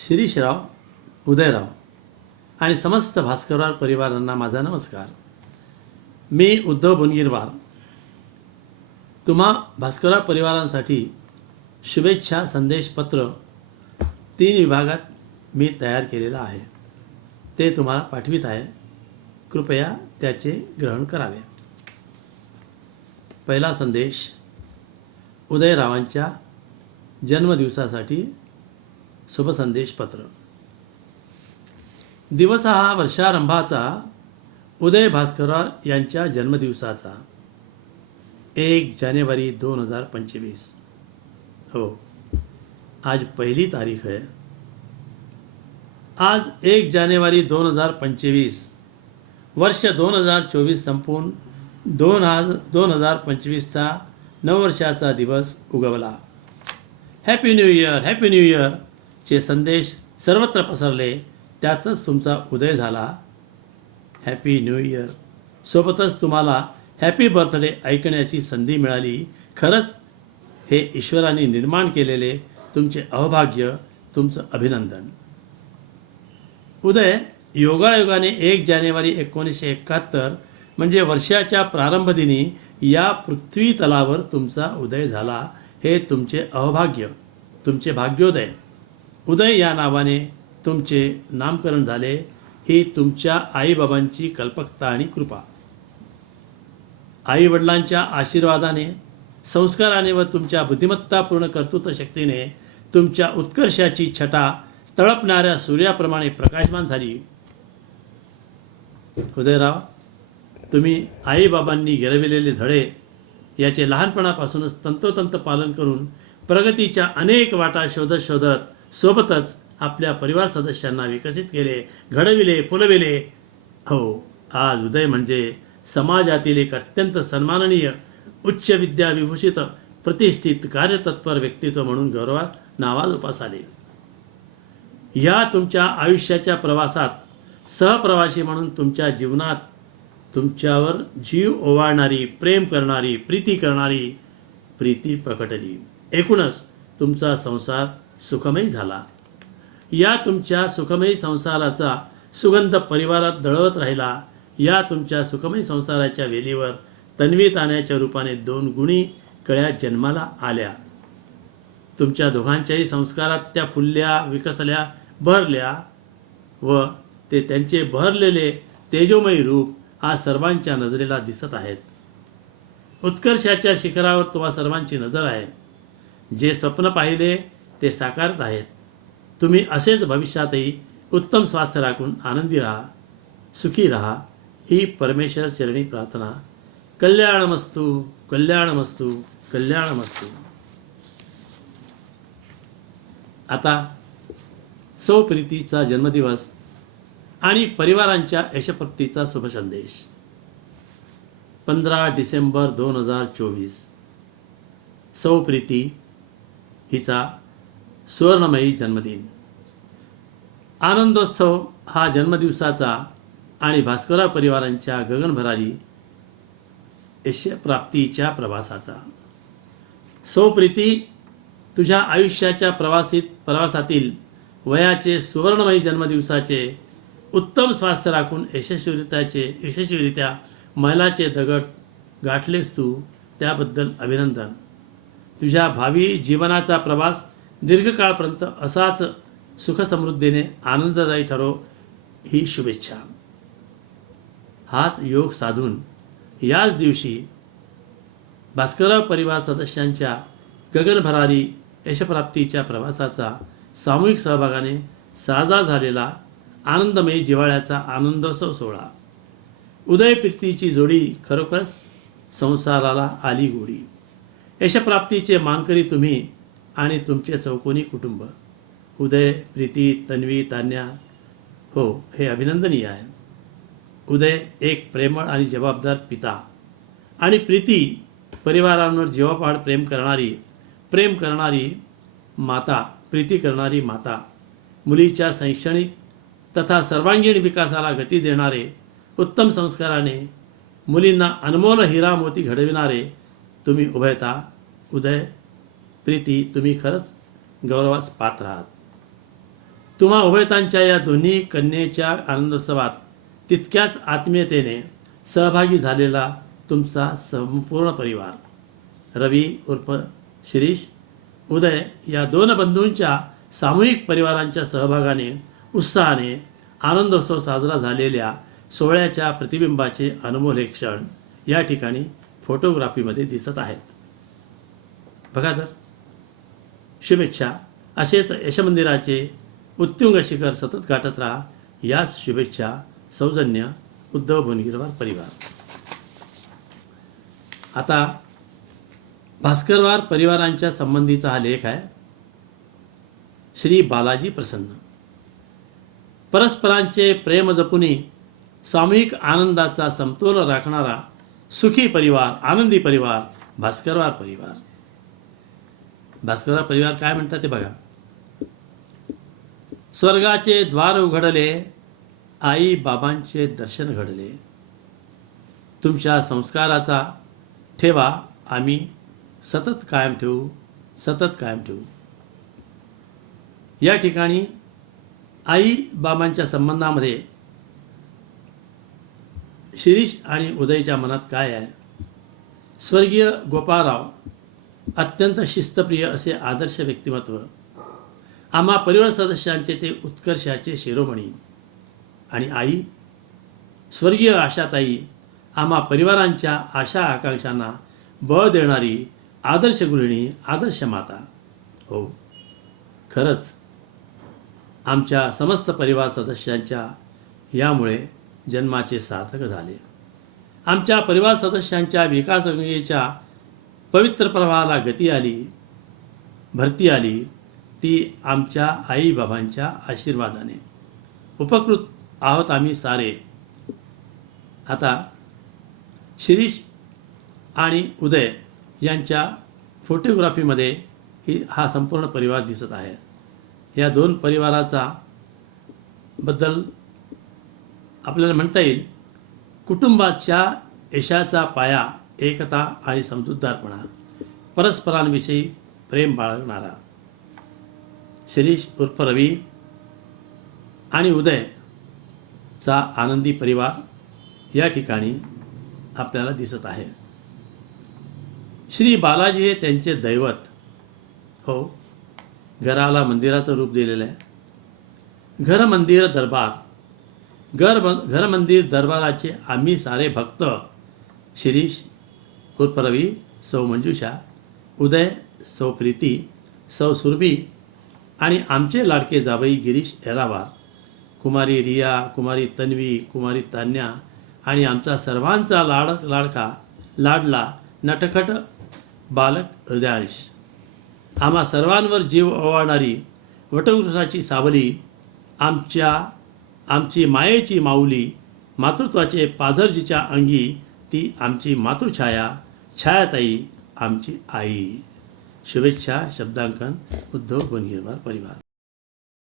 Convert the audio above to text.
शिरीषराव उदयराव आणि समस्त भास्करराव परिवारांना माझा नमस्कार. मी उद्धव बोनगिरवार तुम्हा भास्करराव परिवारांसाठी शुभेच्छा संदेश पत्र 3 विभागात मी तयार केलेलं आहे. ते तुम्हाला पाठवित आहे. कृपया त्याचे ग्रहण करावे. पहिला संदेश उदयरावांच्या जन्मदिवसासाठी शुभसंदेश पत्र. दिवस हा वर्षारंभाचा, उदय भास्करराव यांच्या जन्मदिवसाचा 1 जानेवारी 2025. हो, आज पहिली तारीख आहे. आज 1 जानेवारी 2025 वर्ष 2024 संपून 2025चा नववर्षाचा दिवस उगवला. Happy new year, happy new year चे संदेश सर्वत्र पसरले. त्यातच तुमचा उदय झाला. हॅपी न्यू इयर सोबतच तुम्हाला हॅपी बर्थडे ऐकण्याची संधी मिळाली. खरंच हे ईश्वराने निर्माण केलेले तुमचे अहोभाग्य. तुमचं अभिनंदन. उदय योगायोगाने 1 जानेवारी 1971 म्हणजे वर्षाच्या प्रारंभदिनी या पृथ्वी तलावर तुमचा उदय झाला. हे तुमचे अहोभाग्य, तुमचे भाग्योदय. उदय या नावाने तुमचे नामकरण झाले. ही तुमच्या आईबाबांची कल्पकता आणि कृपा. आईवडिलांच्या आशीर्वादाने, संस्काराने व तुमच्या बुद्धिमत्तापूर्ण कर्तृत्व शक्तीने तुमच्या उत्कर्षाची छटा तळपणाऱ्या सूर्याप्रमाणे प्रकाशमान झाली. उदयराव, तुम्ही आईबाबांनी गिरविलेले धडे याचे लहानपणापासूनच तंतोतंत पालन करून प्रगतीच्या अनेक वाटा शोधत शोधत सोबतच आपल्या परिवार सदस्यांना विकसित केले, घडविले, फुलविले. हो, आज उदय म्हणजे समाजातील एक अत्यंत सन्माननीय, उच्च विद्या विभूषित, प्रतिष्ठित, कार्यतत्पर व्यक्तित्व म्हणून गौरवात नावाजोपास आले. या तुमच्या आयुष्याच्या प्रवासात सहप्रवासी म्हणून तुमच्या जीवनात तुमच्यावर जीव ओवाळणारी, प्रेम करणारी, प्रीती प्रकटली. एकूणच तुमचा संसार सुखमय झाला. या तुमच्या सुखमयी संसाराचा सुगंध परिवारात दळवत राहिला. या तुमच्या सुखमयी संसाराच्या वेलीवर तन्वी तान्याच्या रूपाने 2 गुणी कळ्या जन्माला आल्या. तुमच्या दोघांच्याही संस्कारात त्या फुलल्या, विकसल्या, बहरल्या व ते त्यांचे बहरलेले तेजोमयी रूप आज सर्वांच्या नजरेला दिसत आहेत. उत्कर्षाच्या शिखरावर तुम्हा सर्वांची नजर आहे. जे स्वप्न पाहिले ते साकारत आहेत. तुम्ही असेच भविष्यातही उत्तम स्वास्थ्य राखून आनंदी राहा, सुखी राहा, ही परमेश्वर चरणी प्रार्थना. कल्याणमस्तु, कल्याणमस्तु, कल्याणमस्तु. आता सौ प्रीतीचा जन्मदिवस आणि परिवारांच्या यशप्राप्तीचा शुभसंदेश. 15 डिसेंबर 2024 सौ प्रीती हिचा सुवर्णमयी जन्मदिन. आनंदोत्सव हा जन्मदिवसाचा आणि भास्करराव परिवारांच्या गगनभरारी यशप्राप्तीच्या प्रवासाचा. सौ प्रीती, तुझ्या आयुष्याच्या प्रवासातील वयाचे सुवर्णमयी जन्मदिवसाचे उत्तम स्वास्थ्य राखून यशस्वीरित्या मैलाचे दगड गाठलेस तू, त्याबद्दल अभिनंदन. तुझ्या भावी जीवनाचा प्रवास दीर्घकाळपर्यंत असाच सुखसमृद्धीने आनंददायी ठरो, ही शुभेच्छा. हाच योग साधून याच दिवशी भास्करराव परिवार सदस्यांच्या गगनभरारी यशप्राप्तीच्या प्रवासाचा सामूहिक सहभागाने साजरा झालेला आनंदमयी जिव्हाळ्याचा आनंदोत्सव सोहळा. उदय प्रीतीची जोडी खरोखरच संसाराला आली गोडी. यशप्राप्तीचे मानकरी तुम्ही आणि तुमचे चौकोनी कुटुंब. उदय, प्रीती, तन्वी, तान्या, हो, हे अभिनंदनीय आहे. उदय एक प्रेमळ आणि जबाबदार पिता आणि प्रीती परिवारांवर जीवापाड प्रेम करणारी माता, प्रीती करणारी माता. मुलीच्या शैक्षणिक तथा सर्वांगीण विकासाला गती देणारे, उत्तम संस्काराने मुलींना अनमोल हिरा मोती घडविणारे तुम्ही उभयता. उदय, प्रीती, तुम्ही खरंच गौरवास पात्र आहात. तुम्हा उभयतांच्या या दोन्ही कन्येच्या आनंदोत्सवात तितक्याच आत्मीयतेने सहभागी झालेला तुमचा संपूर्ण परिवार, रवी उर्फ शिरीष, उदय या दोन बंधूंच्या सामूहिक परिवारांच्या सहभागाने उत्साहाने आनंदोत्सव साजरा झालेल्या सोहळ्याच्या प्रतिबिंबाचे अनमोल हे क्षण या ठिकाणी फोटोग्राफीमध्ये दिसत आहेत. बघा तर, शुभेच्छा. असेच यशमंदिराचे उत्तुंग शिखर सतत गाठत राहा. याच शुभेच्छा. सौजन्य उद्धव बोनगिरवार परिवार. आता भास्करवार परिवारांच्या संबंधीचा हा लेख आहे. श्री बालाजी प्रसन्न. परस्परांचे प्रेम जपुनी सामूहिक आनंदाचा समतोल राखणारा सुखी परिवार, आनंदी परिवार भास्करवार परिवार. भास्करवार परिवार काय म्हणतात ते बघा. स्वर्गाचे द्वार उघडले, आई बाबांचे दर्शन घडले. तुमच्या संस्काराचा ठेवा आम्ही सतत कायम ठेवू, सतत कायम ठेवू. या ठिकाणी आई बाबांच्या संबंधामध्ये शिरीष आणि उदयच्या मनात काय आहे. स्वर्गीय गोपाळराव अत्यंत शिस्तप्रिय असे आदर्श व्यक्तिमत्व, आम्हा परिवार सदस्यांचे ते उत्कर्षाचे शिरोमणी. आणि आई स्वर्गीय आशाताई आम्हा परिवारांच्या आशा आकांक्षांना बळ देणारी आदर्श गृहिणी, आदर्श माता. हो, खरंच आमच्या समस्त परिवार सदस्यांच्या यामुळे जन्माचे सार्थक झाले. आमच्या परिवार सदस्यांच्या विकासगंगेच्या पवित्र प्रवाहाला गती आली, भरती आली. ती आमच्या आईबाबांच्या आशीर्वादाने. उपकृत आहोत आम्ही सारे. आता शिरीष आणि उदय यांच्या फोटोग्राफीमध्ये हा संपूर्ण परिवार दिसत आहे. या दोन परिवाराचा बद्दल आपल्याला म्हणता येईल, कुटुंबाच्या यशाचा पाया एकता आणि समजूतदारपणा, परस्परांविषयी प्रेम बाळगणारा. शिरीष उर्फ रवी आणि उदयचा आनंदी परिवार या ठिकाणी आपल्याला दिसत आहे. श्री बालाजी हे त्यांचे दैवत. हो, घराला मंदिराचं रूप दिलेलं आहे. घर मंदिर दरबार. घर मंदिर दरबाराचे आम्ही सारे भक्त, शिरीष उर्फ रवी, सौ मंजुषा, उदय, सौ प्रीती, सौ सुरभी आणि आमचे लाडके जावई गिरीश एरावार, कुमारी रिया, कुमारी तन्वी, कुमारी तान्या आणि आमचा सर्वांचा लाडका लाडला नटखट बालक हृदयांश. आम्हा सर्वांवर जीव ओवाळणारी वटवृक्षाची सावली, आमची मायेची माऊली, मातृत्वाचे पाझर जिच्या अंगी, ती आमची मातृछाया, छायाताई आमची आई. शुभेच्छा. शब्दांकन उद्धव बोनगिरवार परिवार.